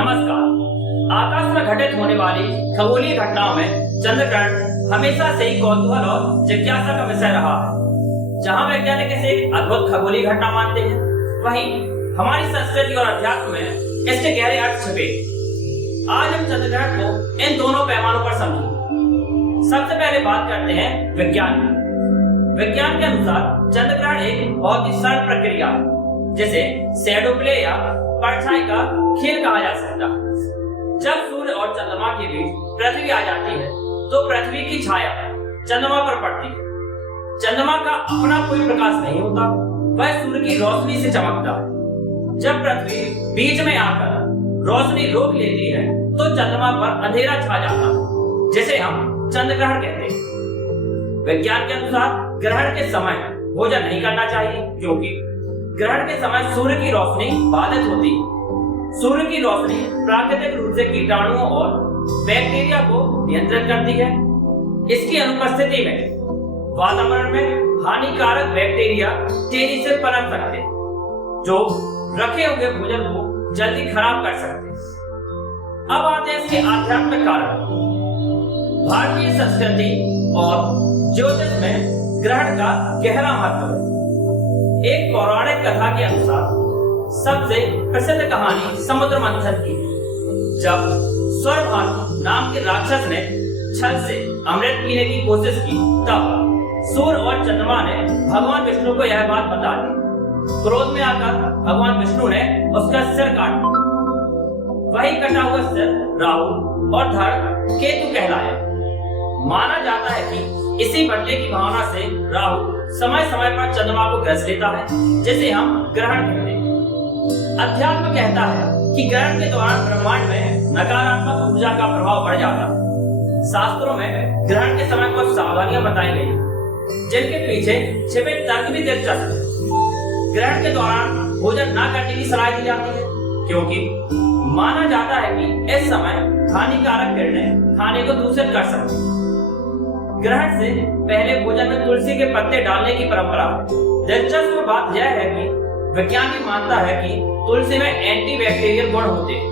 नमस्कार। आकाश में घटित होने वाली खगोलीय घटनाओं में चंद्रग्रहण हमेशा से ही कौतूहल और जिज्ञासा का विषय रहा है। जहां वैज्ञानिक इसे एक अद्भुत खगोलीय घटना मानते हैं, वहीं हमारी संस्कृति और अध्यात्म में इसके गहरे अर्थ छिपे। आज हम चंद्रग्रहण को इन दोनों पैमानों पर समझेंगे। सबसे पहले बात करते हैं विज्ञान की। विज्ञान के अनुसार चंद्रग्रहण एक बहुत ही सरल प्रक्रिया है, जिसे शैडो प्ले या परछाई का खेल कहा जा सकता है। जब सूर्य और चंद्रमा के बीच पृथ्वी आ जाती है, तो पृथ्वी की छाया चंद्रमा पर पड़ती है। चंद्रमा का अपना कोई प्रकाश नहीं होता, वह सूर्य की रोशनी से चमकता है। जब पृथ्वी बीच में आकर रोशनी रोक लेती है, तो चंद्रमा पर अंधेरा छा जाता है, जिसे हम चंद्रग्रहण कहते हैं। विज्ञान के अनुसार ग्रहण के समय भोजन नहीं करना चाहिए, क्योंकि ग्रहण के समय सूर्य की रोशनी बाधित होती है। सूर्य की रोशनी प्राकृतिक रूप से कीटाणुओं और बैक्टीरिया को नियंत्रित करती है। इसकी अनुपस्थिति में वातावरण में हानिकारक बैक्टीरिया तेजी से पनप सकते हैं, जो रखे हुए भोजन को जल्दी खराब कर सकते हैं। अब आते हैं इसके आध्यात्मिक कारण। भारतीय संस्कृति और ज्योतिष में ग्रहण का गहरा महत्व है। एक पौराणिक कथा के अनुसार सबसे प्रसिद्ध कहानी समुद्र मंथन की है। जब स्वरभानु नाम के राक्षस ने छल से अमृत पीने की कोशिश की, तब सूर्य और चंद्रमा ने भगवान विष्णु को यह बात बता दी। क्रोध में आकर भगवान विष्णु ने उसका सिर काट दिया। वही कटा हुआ सिर राहु और धड़ केतु कहलाया। माना जाता है कि इसी बदले की भावना से राहु समय समय पर चंद्रमा को ग्रस लेता है, जिसे हम ग्रहण कहते हैं। अध्यात्म कहता है कि ग्रहण के दौरान ब्रह्मांड में नकारात्मक ऊर्जा का प्रभाव बढ़ जाता है। शास्त्रों में ग्रहण के समय कुछ सावधानियां बताई गई, जिनके पीछे छिपे तर्क भी दिलचस्प है। ग्रहण के दौरान भोजन न करने की सलाह दी जाती है, क्योंकि माना जाता है कि इस समय हानिकारक किरणें खाने को दूषित कर सकती हैं। ग्रहण से पहले भोजन में तुलसी के पत्ते डालने की परंपरा है। दिलचस्प बात यह है कि विज्ञानी मानता है कि तुलसी में एंटीबैक्टीरियल गुण होते हैं,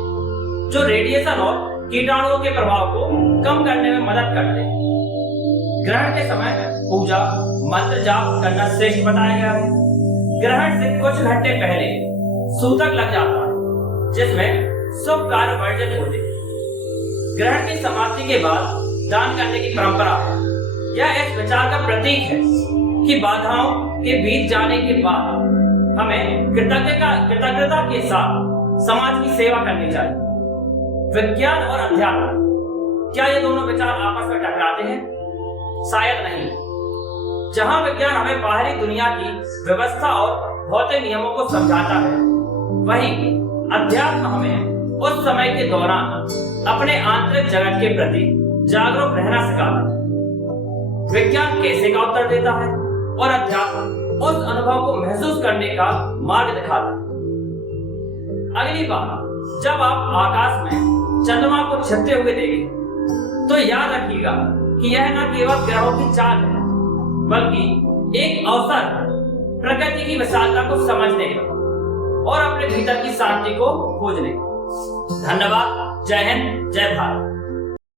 जो रेडिएशन और कीटाणुओं के प्रभाव को कम करने में मदद करते हैं। ग्रहण के समय पूजा मंत्र जाप करना श्रेष्ठ बताया गया है। ग्रहण से कुछ घंटे पहले सूतक लग जाता है, जिसमें शुभ कार्य वर्जित होते हैं। ग्रहण की समाप्ति के बाद दान करने की परंपरा है। यह इस विचार का प्रतीक है कि बाधाओं के बीत जाने के बाद हमें कृतज्ञता के साथ समाज की सेवा करनी चाहिए। विज्ञान और अध्यात्म, क्या ये दोनों विचार आपस में टकराते हैं? शायद नहीं। जहां विज्ञान हमें बाहरी दुनिया की व्यवस्था और भौतिक नियमों को समझाता है, वहीं अध्यात्म हमें उस समय के दौरान अपने आंतरिक जगत के प्रति जागरूक रहना सिखाता है। विज्ञान कैसे का उत्तर देता है और अध्यात्म उस अनुभव को महसूस करने का मार्ग दिखाता है। अगली बार जब आप आकाश में चंद्रमा को छिपते हुए देखें, तो याद रखिएगा कि यह न केवल ग्रहों की चाल है, बल्कि एक अवसर है प्रकृति की विशालता को समझने का और अपने भीतर की शांति को खोजने का। धन्यवाद। जय हिंद, जय भारत।